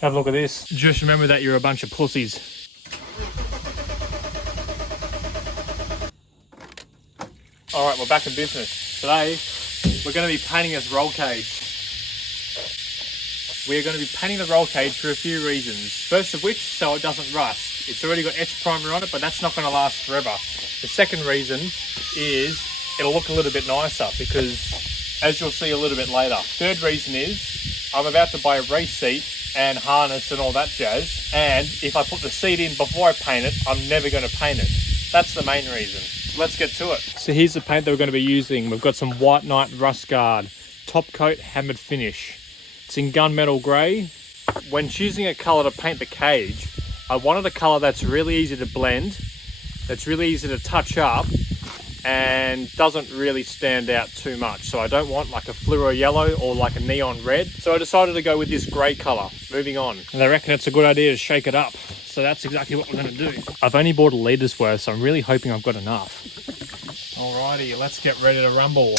Have a look at this. Just remember that you're a bunch of pussies. All right, we're back in business. Today, we're going to be painting this roll cage. We're going to be painting the roll cage for a few reasons. First of which, so it doesn't rust. It's already got etch primer on it, but that's not going to last forever. The second reason is it'll look a little bit nicer because, as you'll see a little bit later. Third reason is I'm about to buy a race seat and harness and all that jazz. And if I put the seat in before I paint it, I'm never going to paint it. That's the main reason. Let's get to it. So here's the paint that we're going to be using. We've got some White Knight Rust Guard, top coat hammered finish. It's in gunmetal grey. When choosing a colour to paint the cage, I wanted a colour that's really easy to blend, that's really easy to touch up, and doesn't really stand out too much. So I don't want like a fluoro yellow or like a neon red. So I decided to go with this grey colour. Moving on. And I reckon it's a good idea to shake it up. So that's exactly what we're going to do. I've only bought a litres worth, so I'm really hoping I've got enough. Alrighty, let's get ready to rumble.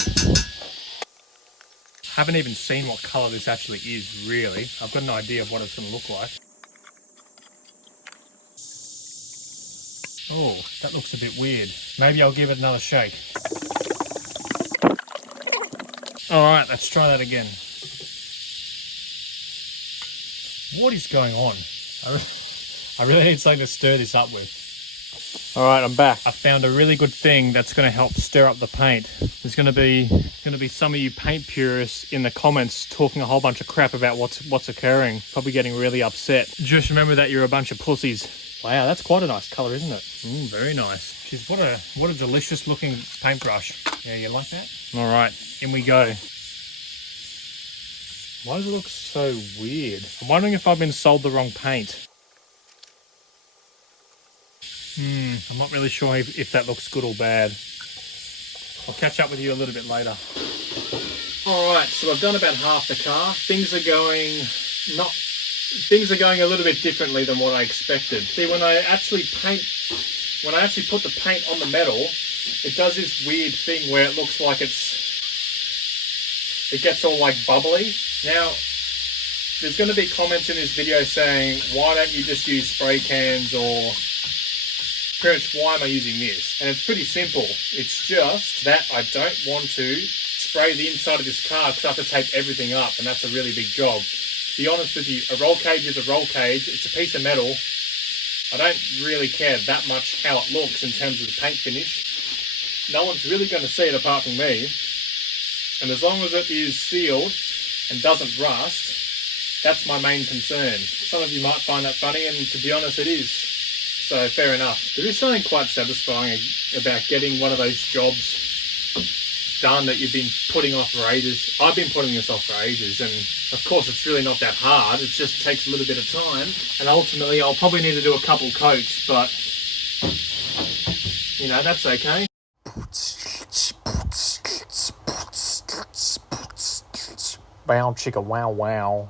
Haven't even seen what colour this actually is, really. I've got an idea of what it's going to look like. Oh, that looks a bit weird. Maybe I'll give it another shake. Alright, let's try that again. What is going on? I really need something to stir this up with. Alright, I'm back. I found a really good thing that's going to help stir up the paint. There's going to be some of you paint purists in the comments talking a whole bunch of crap about what's occurring. Probably getting really upset. Just remember that you're a bunch of pussies. Wow, that's quite a nice colour, isn't it? Very nice. Jeez, what a delicious looking paintbrush. Yeah, you like that? Alright, in we go. Why does it look so weird? I'm wondering if I've been sold the wrong paint. I'm not really sure if that looks good or bad. I'll catch up with you a little bit later. Alright, so I've done about half the car. Things are going a little bit differently than what I expected. See, when I actually put the paint on the metal, it does this weird thing where it looks like it gets all like bubbly. Now, there's going to be comments in this video saying, why don't you just use spray cans, or pretty much why am I using this? And it's pretty simple. It's just that I don't want to spray the inside of this car because I have to tape everything up, and that's a really big job. To be honest with you, a roll cage is a roll cage. It's a piece of metal. I don't really care that much how it looks in terms of the paint finish. No one's really going to see it apart from me. And as long as it is sealed and doesn't rust, that's my main concern. Some of you might find that funny, and to be honest, it is. So fair enough. There is something quite satisfying about getting one of those jobs done that you've been putting off for ages. I've been putting this off for ages, and of course it's really not that hard. It just takes a little bit of time, and ultimately I'll probably need to do a couple coats, but you know, that's okay. Wow chicka wow wow.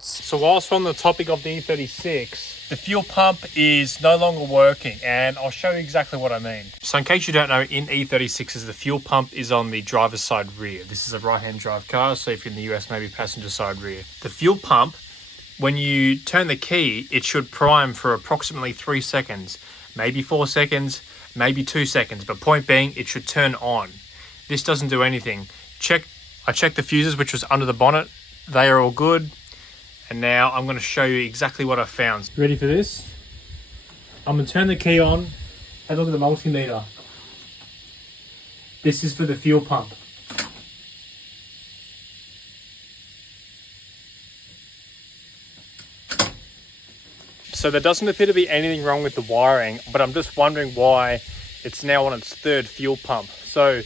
So whilst on the topic of the E36, the fuel pump is no longer working, and I'll show you exactly what I mean. So in case you don't know, in E36s, the fuel pump is on the driver's side rear. This is a right-hand drive car, so if you're in the US, maybe passenger side rear. The fuel pump, when you turn the key, it should prime for approximately 3 seconds, maybe 4 seconds, maybe 2 seconds, but point being, it should turn on. This doesn't do anything. I checked the fuses, which was under the bonnet. They are all good. And now I'm going to show you exactly what I found. Ready for this? I'm going to turn the key on. Have a look at the multimeter. This is for the fuel pump. So there doesn't appear to be anything wrong with the wiring, but I'm just wondering why it's now on its third fuel pump. So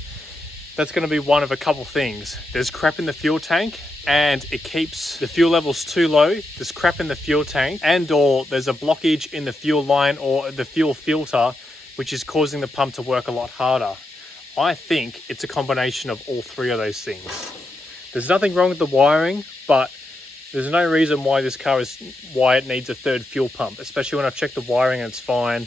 that's going to be one of a couple things. There's crap in the fuel tank, and it keeps the fuel levels too low. There's crap in the fuel tank, and or there's a blockage in the fuel line or the fuel filter, which is causing the pump to work a lot harder. I think it's a combination of all three of those things. There's nothing wrong with the wiring, but there's no reason why it needs a third fuel pump, especially when I've checked the wiring and it's fine.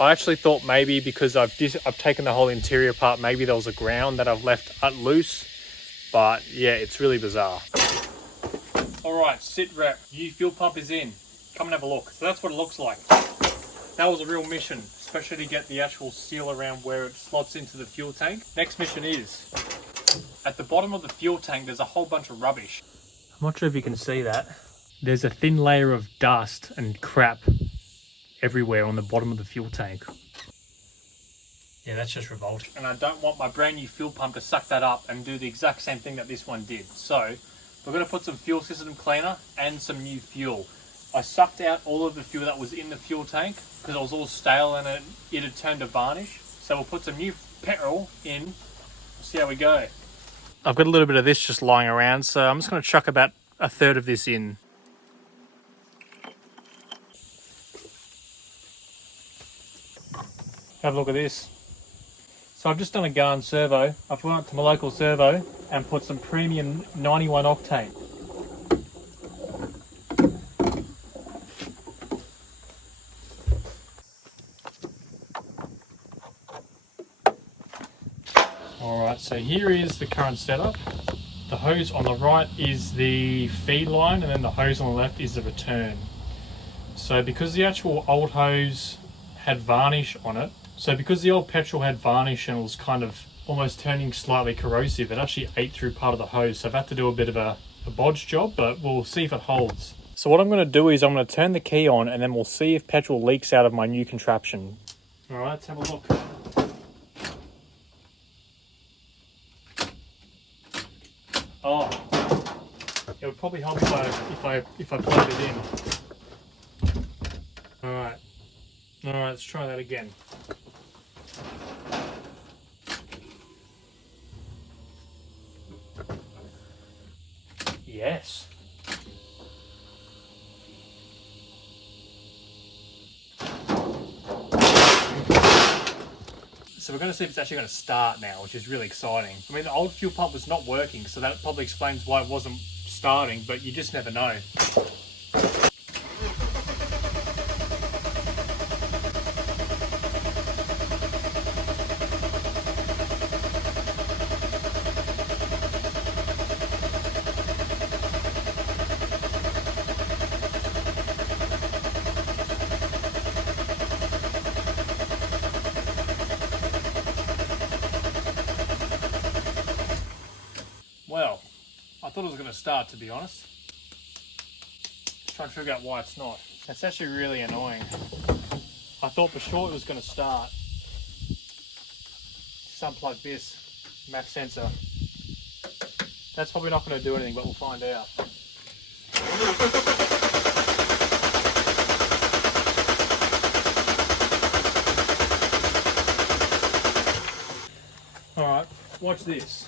I actually thought maybe because I've taken the whole interior apart, maybe there was a ground that I've left loose. But yeah, it's really bizarre. Alright, sit rep. New fuel pump is in. Come and have a look. So that's what it looks like. That was a real mission, especially to get the actual seal around where it slots into the fuel tank. Next mission is, at the bottom of the fuel tank there's a whole bunch of rubbish. I'm not sure if you can see that. There's a thin layer of dust and crap everywhere on the bottom of the fuel tank. Yeah, that's just revolting. And I don't want my brand new fuel pump to suck that up and do the exact same thing that this one did. So we're going to put some fuel system cleaner and some new fuel. I sucked out all of the fuel that was in the fuel tank because it was all stale and it had turned to varnish. So we'll put some new petrol in, see how we go. I've got a little bit of this just lying around, so I'm just going to chuck about a third of this in. Have a look at this. So I've just done a Garn servo. I've gone to my local servo and put some premium 91 octane. Alright, so here is the current setup. The hose on the right is the feed line and then the hose on the left is the return. So because the actual old hose had varnish on it, so because the old petrol had varnish and was kind of almost turning slightly corrosive, it actually ate through part of the hose. So I've had to do a bit of a bodge job, but we'll see if it holds. So what I'm going to do is I'm going to turn the key on and then we'll see if petrol leaks out of my new contraption. All right, let's have a look. Oh, it would probably help if I plugged it in. All right, let's try that again. Yes. So we're going to see if it's actually going to start now, which is really exciting. I mean, the old fuel pump was not working, so that probably explains why it wasn't starting, but you just never know. Well, I thought it was going to start, to be honest. Trying to figure out why it's not. That's actually really annoying. I thought for sure it was going to start. Just unplug this MAC sensor. That's probably not going to do anything, but we'll find out. Alright, watch this.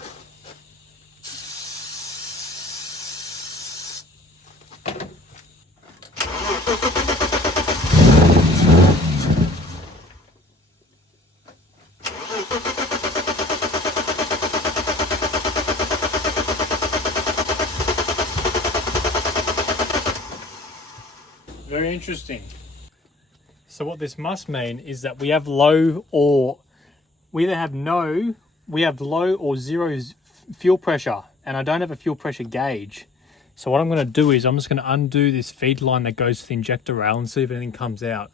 Very interesting. So what this must mean is that we have low or zero fuel pressure, and I don't have a fuel pressure gauge. So what I'm going to do is I'm just going to undo this feed line that goes to the injector rail and see if anything comes out.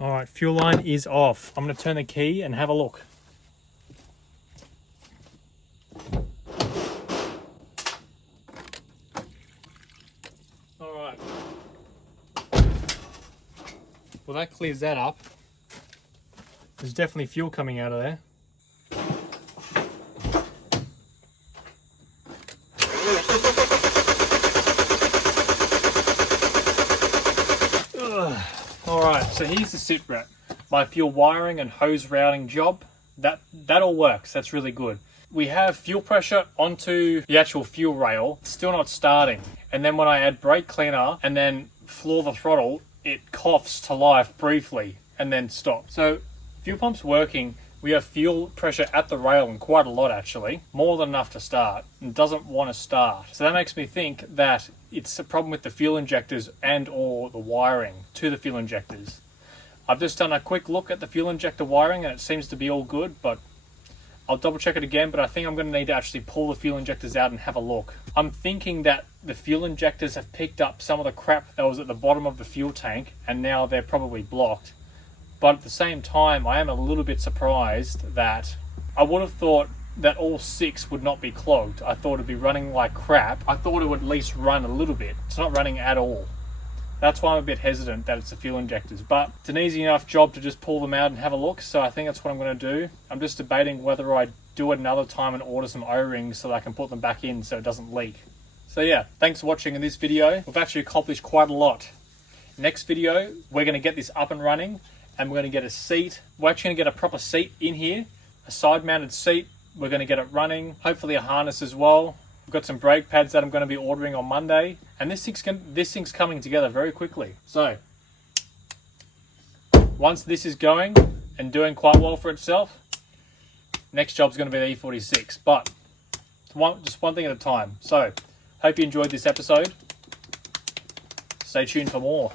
All right, fuel line is off. I'm going to turn the key and have a look. All right. Well, that clears that up. There's definitely fuel coming out of there. Alright, so here's the sit rep. My fuel wiring and hose routing job, that all works. That's really good. We have fuel pressure onto the actual fuel rail, still not starting. And then when I add brake cleaner and then floor the throttle, it coughs to life briefly and then stops. So fuel pump's working. We have fuel pressure at the rail, and quite a lot actually, more than enough to start, and doesn't want to start. So that makes me think that it's a problem with the fuel injectors and or the wiring to the fuel injectors. I've just done a quick look at the fuel injector wiring and it seems to be all good, but I'll double check it again, but I think I'm going to need to actually pull the fuel injectors out and have a look. I'm thinking that the fuel injectors have picked up some of the crap that was at the bottom of the fuel tank, and now they're probably blocked. But at the same time, I am a little bit surprised that I would have thought that all 6 would not be clogged. I thought it'd be running like crap. I thought it would at least run a little bit. It's not running at all. That's why I'm a bit hesitant that it's the fuel injectors. But it's an easy enough job to just pull them out and have a look. So I think that's what I'm going to do. I'm just debating whether I do it another time and order some O-rings so that I can put them back in so it doesn't leak. So yeah, thanks for watching in this video. We've actually accomplished quite a lot. Next video, we're going to get this up and running, and we're going to get a seat. We're actually going to get a proper seat in here, a side-mounted seat. We're going to get it running, hopefully a harness as well. We've got some brake pads that I'm going to be ordering on Monday, and this thing's coming together very quickly. So once this is going and doing quite well for itself, next job's going to be the E46, but just one thing at a time. So hope you enjoyed this episode. Stay tuned for more.